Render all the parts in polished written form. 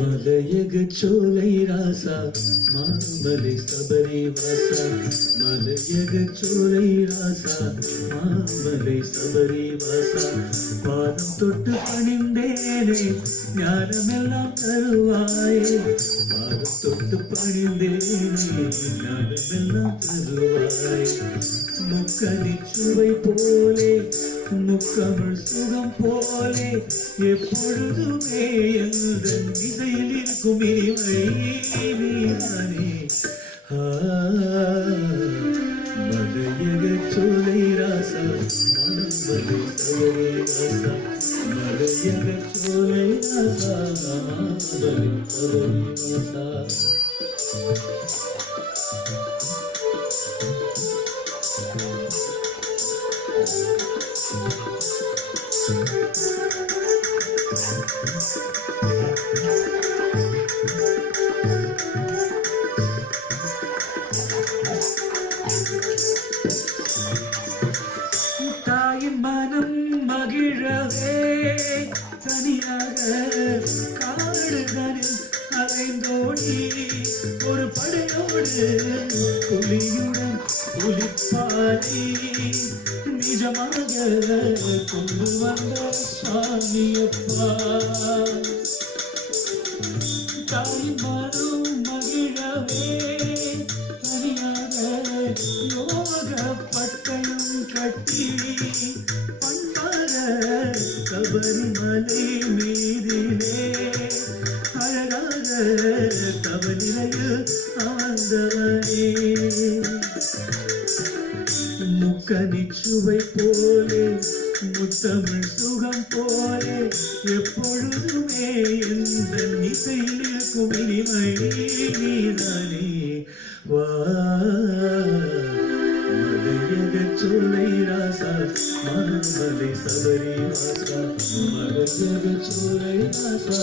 மலையகச்சோலை ராசா மாமலை சபரி வாசா, மலையகச்சோலை ராசா மாமலை சபரி வாசா, பாதம் தொட்டு பணிந்தேனே ஞானமெல்லாம் தருவாயே, பாதம் தொட்டு பணிந்தேனே ஞானமெல்லாம் தருவாயே, முக்கனி சுவை போலே முக்கமிழ் சுகம் போலே எப்பொழுதுமே எங்கள் இசையில் இருக்கும் இனிமை நீதானே. மலையகச்சோலை ராசா மாமலை சபரி வாசா, மலையகச்சோலை ராசா மாமலை சபரி வாசா. தாயின் மனம் மகிழவே தனியாக காடுதனில் அலைந்தோடி ஒரு படையோடு புலியுடன் புலிப்பாரி நிஜமாக கொண்டு வந்த சுவாமியப்பா. தாயின் மனம் மகிழவே தனியாக யோக பட்டயம் கட்டி பண்பார சபரிமலை மீதிலே அழகாக கவனிலையில் ஆழ்ந்தவனே, முக்கனி சுவை போலே முத்தமிழ் சுகம் போலே எப்பொழுதுமே எந்த இசையில் இருக்கும் இனிமை நீதானே. மலையகச்சோலை ராசா மாமலை சபரி வாசா, மலையகச்சோலை ராசா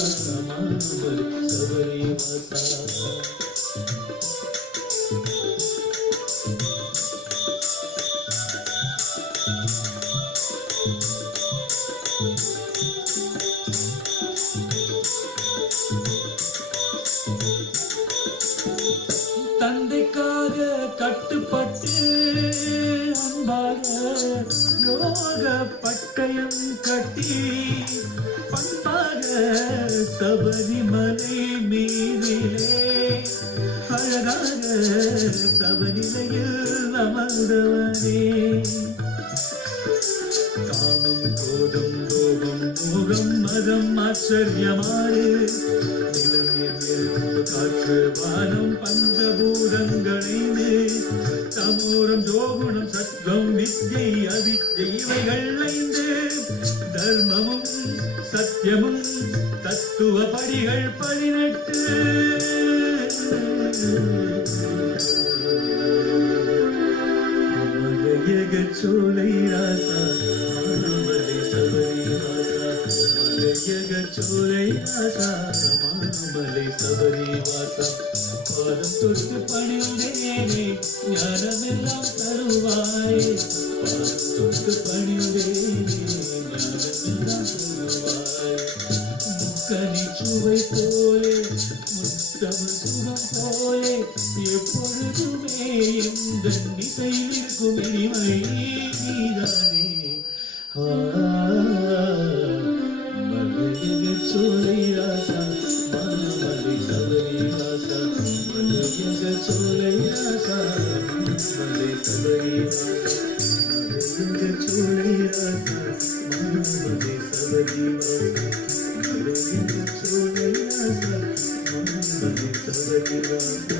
மாமலை சபரி வாசா. தந்தைக்காக கட்டுப்பட்டு அன்பாக யோக பட்டயம் கட்டி பண்பாக சபரிமலை மீதிலே அழகாக சபரிலையில் அமர்ந்தவனே, காமம் கோபம் லோகம் மோகம் மதம் ஆச்சரியமாறு நிலநீர் காற்று வானம் பஞ்சபூதங்களைந்து தமோரம் ஜோகுணம் சத்வம் வித்யை அவித்யை இவைகள் ஐந்து தர்மமும் சத்தியமும் தத்துவ படிகள் 18. மலையகச்சோலை ராசா மாமலை சபரி வாசா, மலையகச்சோலை ராசா மாமலை சபரி வாசா, பாதம் தொட்டு பணிந்தேனே ஞானமெல்லாம் தருவாயே, பாதம் தொட்டு பணிந்தேனே ஞானமெல்லாம் தருவாயே, முக்கனி சுவை போலே முத்தமிழ் சுகம் போலே எப்பொழுதுமே எந்த இசையில் இருக்கும் இனிமை நீதானே. மலையகச்சோலை ராசா மாமலை சபரி வாசா, மலையகச்சோலை ராசா மாமலை சபரி வாசா, மலையகச்சோலை ராசா மாமலை சபரி வாசா, மலையகச்சோலை ராசா மாமலை சபரி வாசா.